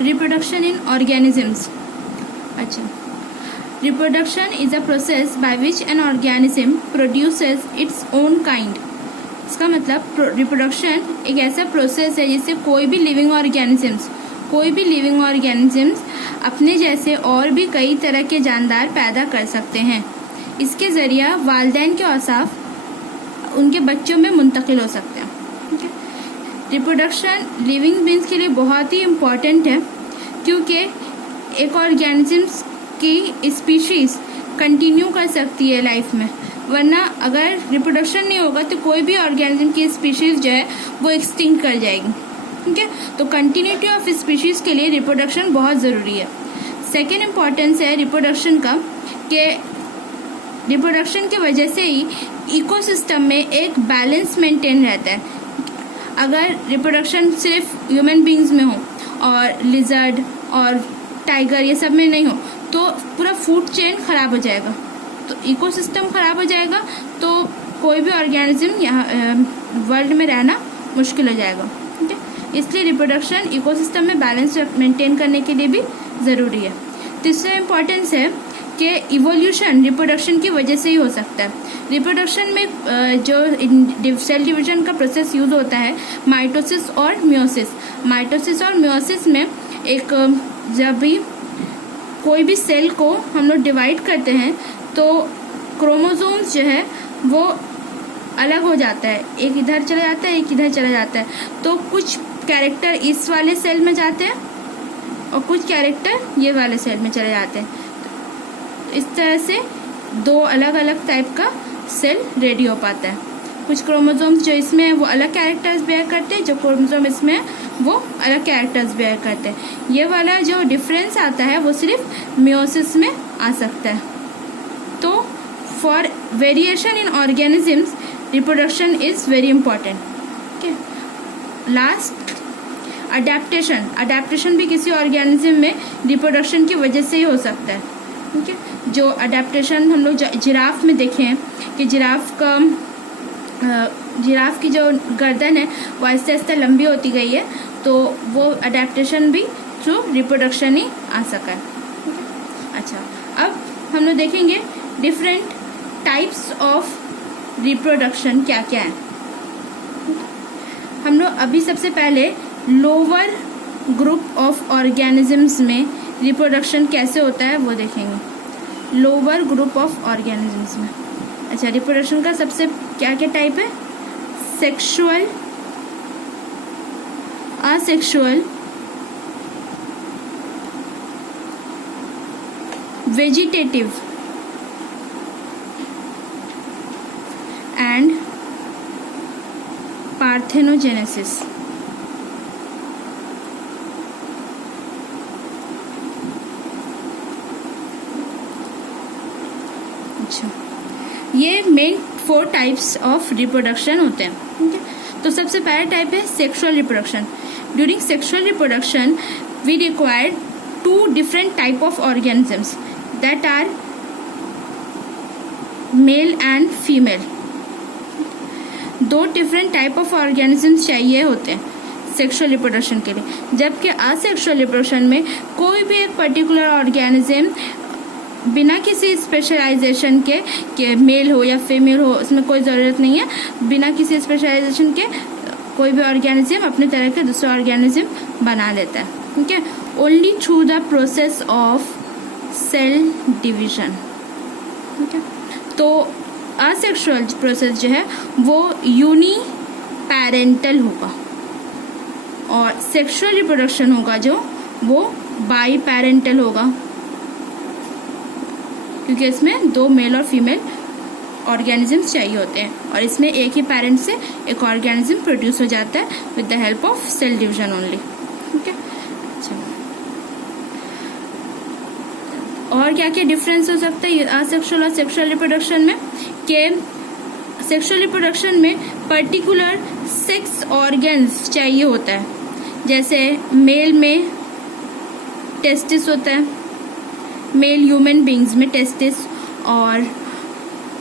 Reproduction in organisms. अच्छा, reproduction is a process by which an organism produces its own kind. इसका मतलब reproduction एक ऐसा process है जिससे कोई भी लिविंग ऑर्गेनिजम्स अपने जैसे और भी कई तरह के जानदार पैदा कर सकते हैं। इसके जरिए वालिदैन के औसाफ उनके बच्चों में मुंतकिल हो सकते हैं। रिप्रोडक्शन लिविंग बींग्स के लिए बहुत ही इम्पॉर्टेंट है, क्योंकि एक ऑर्गेनिजम्स की स्पीशीज कंटिन्यू कर सकती है लाइफ में, वरना अगर रिप्रोडक्शन नहीं होगा तो कोई भी ऑर्गेनिज्म की स्पीशीज जो है वो एक्सटिंक्ट कर जाएगी। ठीक है, तो कंटिन्यूटी ऑफ स्पीशीज के लिए रिप्रोडक्शन बहुत ज़रूरी है। सेकेंड इम्पॉर्टेंस है रिप्रोडक्शन का कि रिप्रोडक्शन की वजह से ही इकोसिस्टम में एक बैलेंस मेंटेन रहता है। अगर रिप्रोडक्शन सिर्फ ह्यूमन बींग्स में हो और लिजर्ड और टाइगर ये सब में नहीं हो तो पूरा फूड चेन खराब हो जाएगा, तो इकोसिस्टम खराब हो जाएगा, तो कोई भी ऑर्गेनिज्म यहाँ वर्ल्ड में रहना मुश्किल हो जाएगा। ठीक है, इसलिए रिप्रोडक्शन इकोसिस्टम में बैलेंस मेंटेन करने के लिए भी ज़रूरी है। तीसरा इम्पॉर्टेंस है कि इवोल्यूशन रिप्रोडक्शन की वजह से ही हो सकता है। रिप्रोडक्शन में जो सेल डिवीजन का प्रोसेस यूज होता है माइटोसिस और मियोसिस। माइटोसिस और मियोसिस में एक जब भी कोई भी सेल को हम लोग डिवाइड करते हैं तो क्रोमोसोम्स जो है वो अलग हो जाता है, एक इधर चला जाता है, एक इधर चला जाता है, तो कुछ कैरेक्टर इस वाले सेल में जाते हैं और कुछ कैरेक्टर ये वाले सेल में चले जाते हैं। इस तरह से दो अलग अलग टाइप का सेल रेडी हो पाता है। कुछ क्रोमोसोम्स जो इसमें है वो अलग कैरेक्टर्स बेयर करते हैं, जो क्रोमोसोम इसमें है वो अलग कैरेक्टर्स बेयर करते हैं। ये वाला जो डिफरेंस आता है वो सिर्फ मियोसिस में आ सकता है। तो for variation in organisms reproduction is very important. Okay, last adaptation भी किसी ऑर्गेनिज्म में रिप्रोडक्शन की वजह से ही हो सकता है। ठीक है, जो अडेप्टेशन हम लोग जिराफ में देखे हैं कि जिराफ की जो गर्दन है वो आहिस्ते आहिस्ते लंबी होती गई है, तो वो अडेप्टेशन भी थ्रू रिप्रोडक्शन ही आ सका है। ठीक है, अच्छा, अब हम लोग देखेंगे डिफरेंट टाइप्स ऑफ रिप्रोडक्शन क्या क्या है। हम लोग अभी सबसे पहले लोअर ग्रुप ऑफ ऑर्गेनिजम्स में रिप्रोडक्शन कैसे होता है वो देखेंगे। लोअर ग्रुप ऑफ ऑर्गेनिजम्स में, अच्छा, रिप्रोडक्शन का सबसे क्या क्या टाइप है? Sexual, asexual, vegetative and parthenogenesis. अच्छा, ये मेन 4 टाइप्स ऑफ रिप्रोडक्शन होते हैं। ठीक है, तो सबसे पहला टाइप है sexual reproduction. During sexual reproduction we require 2 different type of organisms that are male and female. 2 different type of organisms चाहिए होते हैं सेक्सुअल रिप्रोडक्शन के लिए, जबकि असेक्सुअल रिप्रोडक्शन में कोई भी एक पर्टिकुलर ऑर्गेनिज्म बिना किसी स्पेशलाइजेशन के मेल हो या फीमेल हो, उसमें कोई ज़रूरत नहीं है, बिना किसी स्पेशलाइजेशन के कोई भी ऑर्गेनिज्म अपने तरह के दूसरा ऑर्गेनिज्म बना लेता है। ठीक है, only through the process of cell division. ठीक है, तो असेक्सुअल प्रोसेस जो है वो यूनी पैरेंटल होगा और सेक्सुअल रिप्रोडक्शन होगा जो वो बाई पैरेंटल होगा, क्योंकि इसमें 2 मेल और फीमेल ऑर्गेनिजम्स चाहिए होते हैं और इसमें एक ही पेरेंट से एक ऑर्गेनिज्म प्रोड्यूस हो जाता है with the help of cell division only. ठीक है, अच्छा, और क्या क्या डिफरेंस हो सकता है असेक्सुअल और सेक्सुअल रिप्रोडक्शन में? कि सेक्सुअल रिप्रोडक्शन में पर्टिकुलर सेक्स ऑर्गन्स चाहिए होता है, जैसे मेल में टेस्टिस होता है, मेल ह्यूमन बींग्स में टेस्टिस और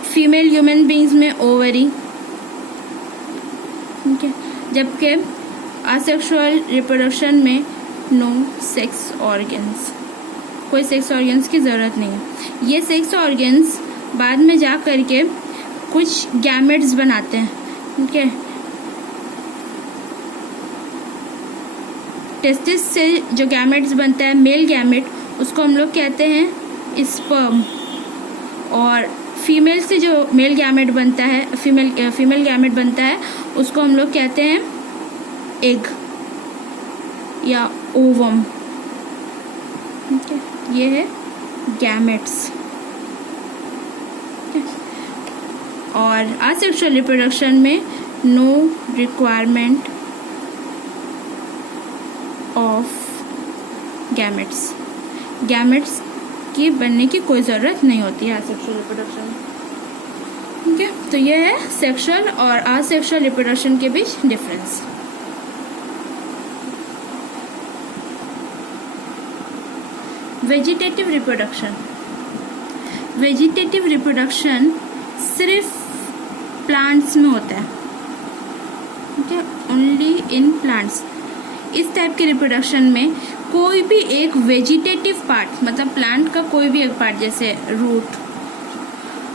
फीमेल ह्यूमन बींग्स में ओवरी। ठीक है, जबकि असेक्सुअल रिप्रोडक्शन में नो सेक्स ऑर्गन्स, कोई सेक्स ऑर्गन्स की ज़रूरत नहीं है। ये सेक्स ऑर्गन्स बाद में जा करके कुछ गैमेट्स बनाते हैं, ठीक है। टेस्टिस से जो गैमेट्स बनता है, मेल गैमेट, उसको हम लोग कहते हैं स्पर्म, और फीमेल से जो मेल गैमेट बनता है, फीमेल गैमेट बनता है, उसको हम लोग कहते हैं एग या ओवम, ठीक है। ये है गैमेट्स। और असेक्सुअल रिप्रोडक्शन में no requirement of gametes, gametes की बनने की कोई ज़रूरत नहीं होती है असेक्सुअल रिप्रोडक्शन में, ठीक है। तो ये है सेक्सुअल और असेक्सुअल रिप्रोडक्शन के बीच difference. Vegetative reproduction, vegetative reproduction सिर्फ प्लांट्स में होता है, ठीक है, ओनली इन प्लांट्स। इस टाइप के रिप्रोडक्शन में कोई भी एक वेजिटेटिव पार्ट, मतलब प्लांट का कोई भी एक पार्ट, जैसे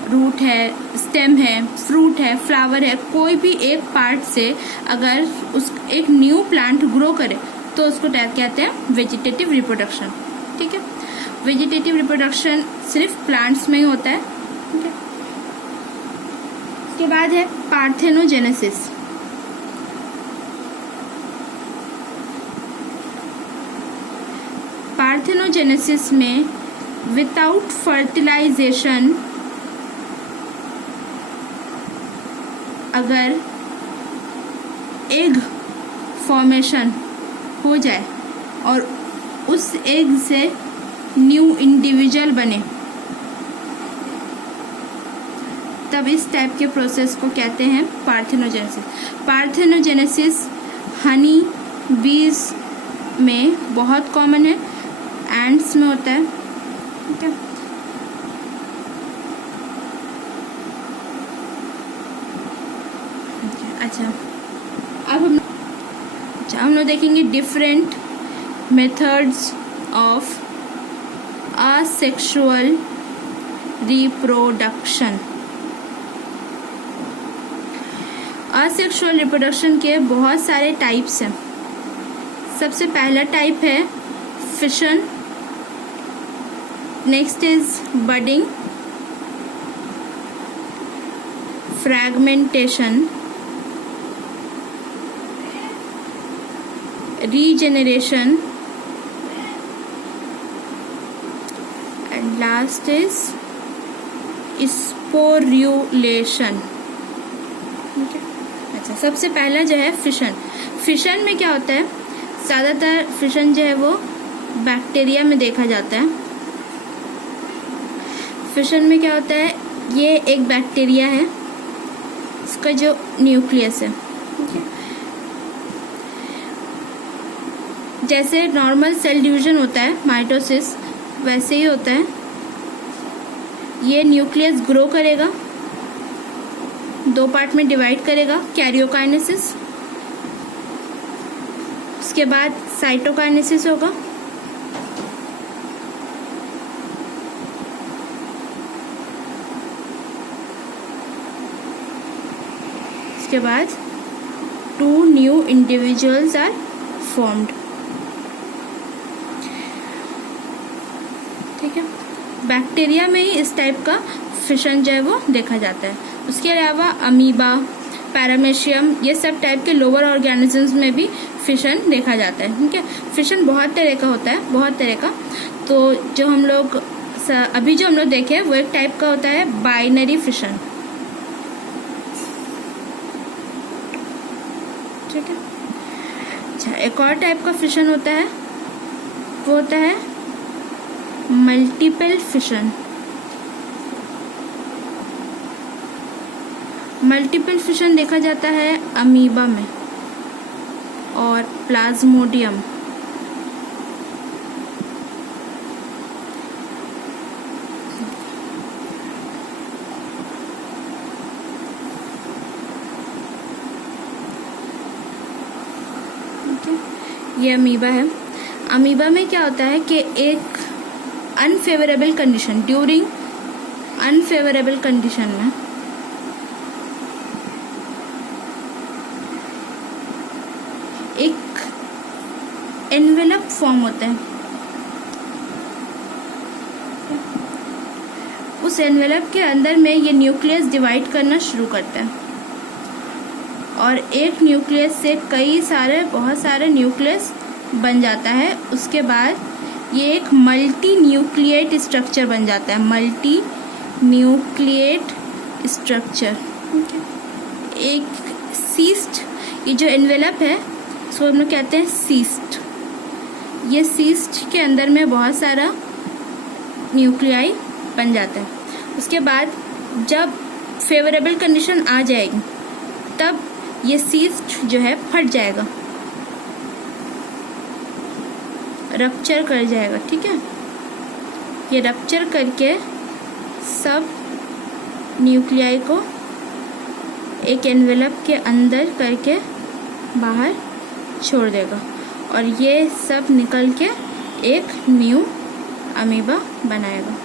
रूट है, स्टेम है, फ्रूट है, फ्लावर है, कोई भी एक पार्ट से अगर उस एक न्यू प्लांट ग्रो करे तो उसको कहते हैं वेजिटेटिव रिप्रोडक्शन, ठीक है। वेजिटेटिव रिप्रोडक्शन सिर्फ प्लांट्स में ही होता है, ठीक है। उसके बाद है पार्थेनोजेनेसिस। पार्थेनोजेनेसिस में विदाउट फर्टिलाइजेशन अगर एग फॉर्मेशन हो जाए और उस एग से न्यू इंडिविजुअल बने, तब इस टाइप के प्रोसेस को कहते हैं पार्थेनोजेनेसिस। पार्थेनोजेनेसिस हनी बीज में बहुत कॉमन है, एंड्स में होता है, ठीक है। अच्छा, अब हम लोग देखेंगे different methods of asexual reproduction. Asexual reproduction के बहुत सारे टाइप्स हैं। सबसे पहला टाइप है fission, next is budding, fragmentation, regeneration, and last is sporulation, ठीक है। अच्छा, सबसे पहला जो है फिशन। फिशन में क्या होता है, ज़्यादातर फिशन जो है वो बैक्टीरिया में देखा जाता है। फिशन में क्या होता है, ये एक बैक्टीरिया है, इसका जो न्यूक्लियस है, ठीक है। जैसे नॉर्मल सेल डिवीजन होता है, माइटोसिस, वैसे ही होता है। ये न्यूक्लियस ग्रो करेगा, दो पार्ट में डिवाइड करेगा, कैरियोकाइनेसिस, उसके बाद साइटोकाइनेसिस होगा, उसके बाद 2 न्यू इंडिविजुअल्स आर फॉर्म्ड, ठीक है। बैक्टीरिया में ही इस टाइप का फिशन जो है वो देखा जाता है। उसके अलावा अमीबा, पैरामेशियम, ये सब टाइप के लोअर ऑर्गेनिजम्स में भी फिशन देखा जाता है, ठीक है। फिशन बहुत तरह का होता है, बहुत तरह का। तो जो हम लोग अभी जो हम लोग देखे वो एक टाइप का होता है बाइनरी फिशन, ठीक है। अच्छा, एक और टाइप का फिशन होता है, वो होता है मल्टीपल फिशन। मल्टीपल फिशन देखा जाता है अमीबा में और प्लाज्मोडियम, ये अमीबा है। अमीबा में क्या होता है कि एक unfavourable condition, during unfavourable condition में एक एनवेलप फॉर्म होता है। उस एनवेलप के अंदर में ये न्यूक्लियस डिवाइड करना शुरू करता है और एक न्यूक्लियस से बहुत सारे न्यूक्लियस बन जाता है। उसके बाद ये एक मल्टी न्यूक्लिएट स्ट्रक्चर बन जाता है, मल्टी न्यूक्लिएट स्ट्रक्चर। एक सीस्ट, ये जो एनवेलप है इसको हम लोग कहते हैं सीस्ट। ये सीस्ट के अंदर में बहुत सारा न्यूक्लियाई बन जाता है। उसके बाद जब फेवरेबल कंडीशन आ जाएगी तब ये सीस्ट जो है फट जाएगा, रप्चर कर जाएगा। ठीक है, ये रप्चर करके सब न्यूक्लियाई को एक एनवेलप के अंदर करके बाहर छोड़ देगा और ये सब निकल के एक न्यू अमीबा बनाएगा।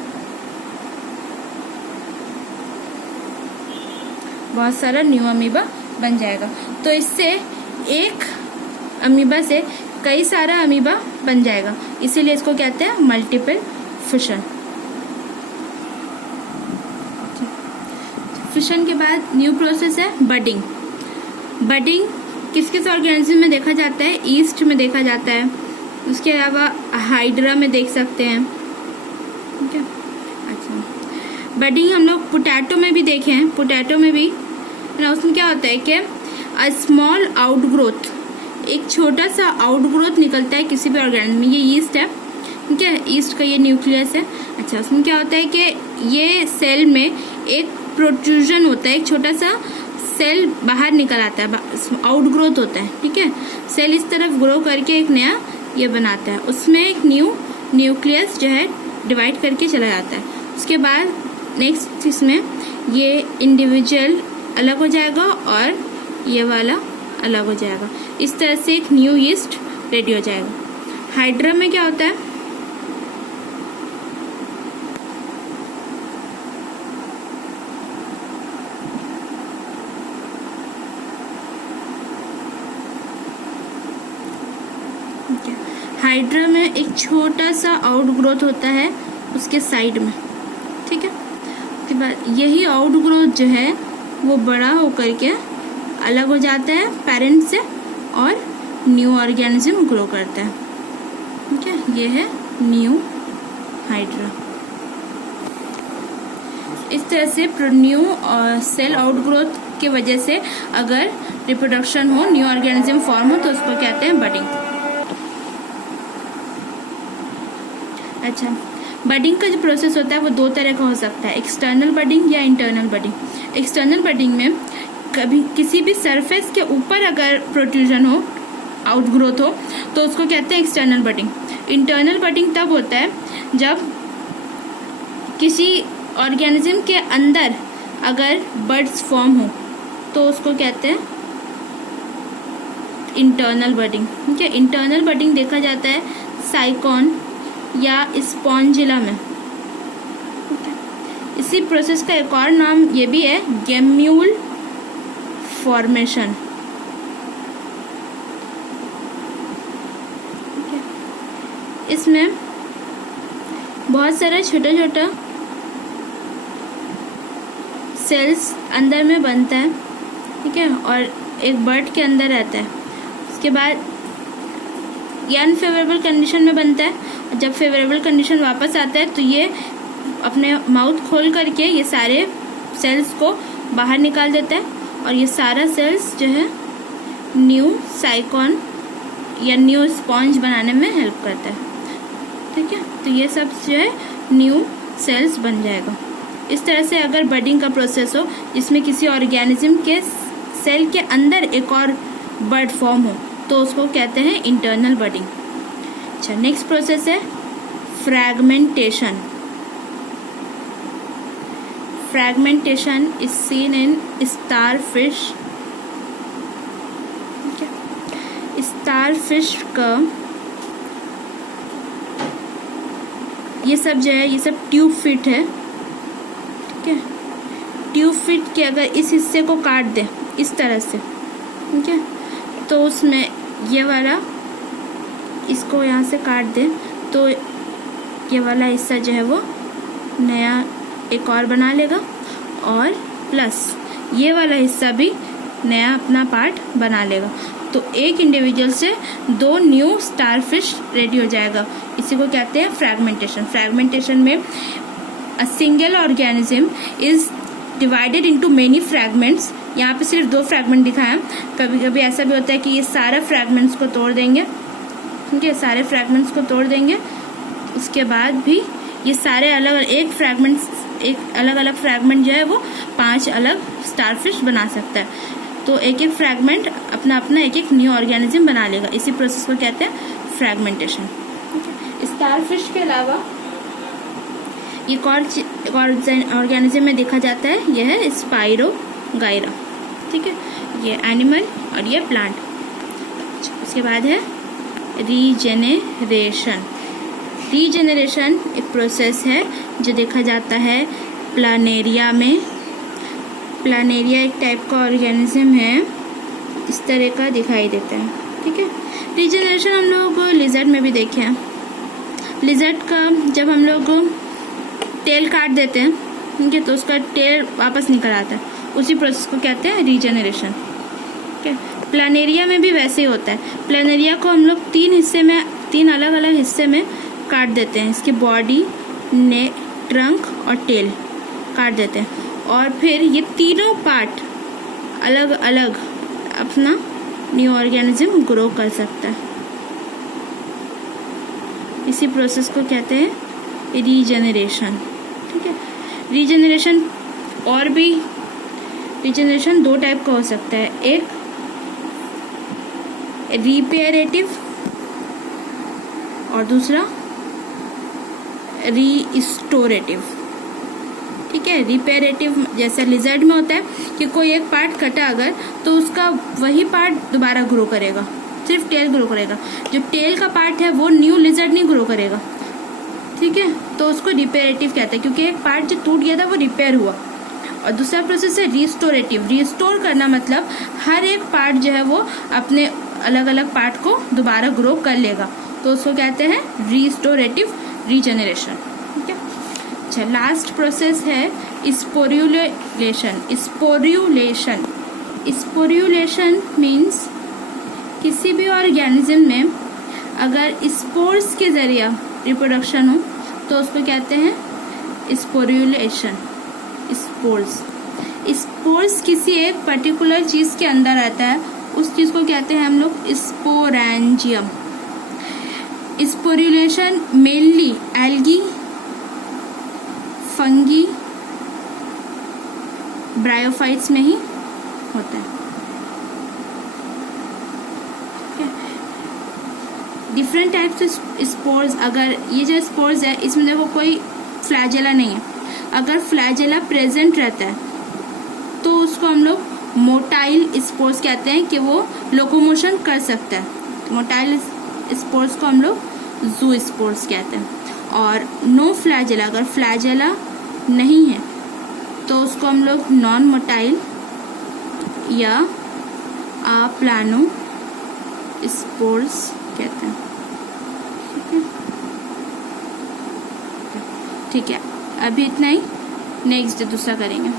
बहुत सारा न्यू अमीबा बन जाएगा। तो इससे एक अमीबा से कई सारा अमीबा बन जाएगा, इसीलिए इसको कहते हैं मल्टीपल फिशन। फिशन के बाद न्यू प्रोसेस है बडिंग। बडिंग किस किस ऑर्गेनिज्म में देखा जाता है? ईस्ट में देखा जाता है, उसके अलावा हाइड्रा में देख सकते हैं। ठीक है, अच्छा, बडिंग हम लोग पोटैटो में भी देखे हैं। पोटैटो में भी ना, उसमें क्या होता है कि अ स्मॉल आउटग्रोथ, एक छोटा सा आउटग्रोथ निकलता है किसी भी ऑर्गेनिज्म में। ये ईस्ट है, ठीक है, ईस्ट का ये न्यूक्लियस है। अच्छा, उसमें क्या होता है कि ये सेल में एक प्रोट्रूजन होता है, एक छोटा सा सेल बाहर निकल आता है, आउटग्रोथ होता है। ठीक है, सेल इस तरफ ग्रो करके एक नया ये बनाता है, उसमें एक न्यू न्यूक्लियस जो है डिवाइड करके चला जाता है। उसके बाद नेक्स्ट इसमें ये इंडिविजुअल अलग हो जाएगा और ये वाला अलग हो जाएगा। इस तरह से एक न्यू यीस्ट रेडी हो जाएगा। हाइड्रा में क्या होता है? हाइड्रा में एक छोटा सा आउटग्रोथ होता है उसके साइड में। ठीक है, उसके बाद यही आउटग्रोथ जो है वो बड़ा होकर के अलग हो जाता है पेरेंट से और न्यू ऑर्गेनिज्म ग्रो करता है। ठीक है, ये है न्यू हाइड्रा। इस तरह से न्यू सेल आउटग्रोथ के वजह से अगर रिप्रोडक्शन हो, न्यू ऑर्गेनिज्म फॉर्म हो, तो उसको कहते हैं बडिंग। अच्छा, बडिंग का जो प्रोसेस होता है वो दो तरह का हो सकता है, एक्सटर्नल बडिंग या इंटरनल बडिंग। एक्सटर्नल बडिंग में कभी किसी भी सरफेस के ऊपर अगर प्रोट्रूजन हो, आउटग्रोथ हो, तो उसको कहते हैं एक्सटर्नल बडिंग। इंटरनल बडिंग तब होता है जब किसी ऑर्गेनिज्म के अंदर अगर बड्स फॉर्म हो, तो उसको कहते हैं इंटरनल बडिंग। ठीक है, इंटरनल बडिंग देखा जाता है साइकॉन या स्पॉन्जिला में। इसी प्रोसेस का एक और नाम ये भी है, गेम्यूल फॉर्मेशन। इसमें बहुत सारा छोटा छोटा सेल्स अंदर में बनता है। ठीक है, और एक बर्ड के अंदर रहता है। उसके बाद ये अनफेवरेबल कंडीशन में बनता है, जब फेवरेबल कंडीशन वापस आता है तो ये अपने माउथ खोल करके ये सारे सेल्स को बाहर निकाल देता है और ये सारा सेल्स जो है न्यू साइकॉन या न्यू स्पॉन्ज बनाने में हेल्प करता है। ठीक है, तो ये सब जो है न्यू सेल्स बन जाएगा। इस तरह से अगर बडिंग का प्रोसेस हो जिसमें किसी ऑर्गेनिज्म के सेल के अंदर एक और बड फॉर्म हो, तो उसको कहते हैं इंटरनल बडिंग। अच्छा, नेक्स्ट प्रोसेस है fragmentation. Fragmentation is seen in starfish. Starfish का ये सब जो है ये सब ट्यूब फिट है, ठीक है। ट्यूब फिट के अगर इस हिस्से को काट दें इस तरह से, ठीक है, तो उसमें ये वाला इसको यहाँ से काट दें तो ये वाला हिस्सा जो है वो नया एक और बना लेगा, और प्लस ये वाला हिस्सा भी नया अपना पार्ट बना लेगा। तो एक इंडिविजुअल से 2 न्यू स्टारफिश रेडी हो जाएगा। इसी को कहते हैं फ्रैगमेंटेशन। फ्रैगमेंटेशन में a single organism is divided into many fragments. यहाँ पे सिर्फ 2 फ्रैगमेंट दिखाया। कभी कभी ऐसा भी होता है कि ये सारे फ्रैगमेंट्स को तोड़ देंगे, ठीक है, सारे फ्रैगमेंट्स को तोड़ देंगे। उसके बाद भी ये सारे अलग एक अलग अलग फ्रैगमेंट जो है वो 5 अलग स्टारफिश बना सकता है। तो एक एक फ्रैगमेंट अपना अपना एक एक न्यू ऑर्गेनिज्म बना लेगा। इसी प्रोसेस को कहते हैं फ्रैगमेंटेशन। स्टारफिश के अलावा एक और ऑर्गेनिज्म में देखा जाता है, यह है स्पाइरोगाइरा, ठीक है, ये एनिमल और ये प्लांट। उसके बाद है रीजेनरेशन। रीजेनरेशन एक प्रोसेस है जो देखा जाता है प्लानेरिया में। प्लानेरिया एक टाइप का ऑर्गेनिज्म है, इस तरह का दिखाई देता है, ठीक है। रीजेनरेशन हम लोग लिजर्ड में भी देखे हैं। लिजर्ड का जब हम लोग टेल काट देते हैं, ठीक है, तो उसका टेल वापस निकल आता है, उसी प्रोसेस को कहते हैं रीजेनरेशन, ठीक है। प्लानेरिया में भी वैसे ही होता है। प्लानेरिया को हम लोग 3 अलग अलग हिस्से में काट देते हैं। इसके बॉडी, नेक, ट्रंक और टेल काट देते हैं, और फिर ये तीनों पार्ट अलग अलग अपना न्यू ऑर्गेनिज्म ग्रो कर सकता है। इसी प्रोसेस को कहते हैं रीजेनरेशन, ठीक है। रीजेनरेशन और भी रीजेनरेशन 2 टाइप का हो सकता है, एक रिपेरेटिव और दूसरा रीस्टोरेटिव, ठीक है। रिपेरेटिव जैसे लिजर्ड में होता है कि कोई एक पार्ट कटा अगर, तो उसका वही पार्ट दोबारा ग्रो करेगा, सिर्फ टेल ग्रो करेगा। जो टेल का पार्ट है वो न्यू लिजर्ड नहीं ग्रो करेगा, ठीक है, तो उसको रिपेरेटिव कहते हैं, क्योंकि एक पार्ट जो टूट गया था वो रिपेयर हुआ। और दूसरा प्रोसेस है रिस्टोरेटिव। रिस्टोर करना मतलब हर एक पार्ट जो है वो अपने अलग अलग पार्ट को दोबारा ग्रो कर लेगा, तो उसको कहते हैं रिस्टोरेटिव रीजेनरेशन, ठीक है। अच्छा, लास्ट प्रोसेस है स्पोरुलेशन। स्पोरुलेशन स्पोरुलेशन मीन्स किसी भी ऑर्गेनिज्म में अगर स्पोर्स के जरिए रिप्रोडक्शन हो तो उसको कहते हैं स्पोरुलेशन। स्पोर्स किसी एक पर्टिकुलर चीज के अंदर आता है, उस चीज को कहते हैं हम लोग sporangium. Sporulation mainly algae, fungi, bryophytes में ही होता है। Different types of spores. अगर ये जो स्पोर्स है इसमें देखो कोई फ्लैजेला नहीं है, अगर फ्लैजेला प्रेजेंट रहता है तो उसको हम लोग मोटाइल स्पोर्स कहते हैं कि वो लोकोमोशन कर सकता है। मोटाइल स्पोर्स को हम लोग जू स्पोर्स कहते हैं। और नो फ्लैजेला, अगर फ्लैजेला नहीं है तो उसको हम लोग नॉन मोटाइल या अप्लानो स्पोर्स कहते हैं, ठीक है। अभी इतना ही, नेक्स्ट दूसरा करेंगे।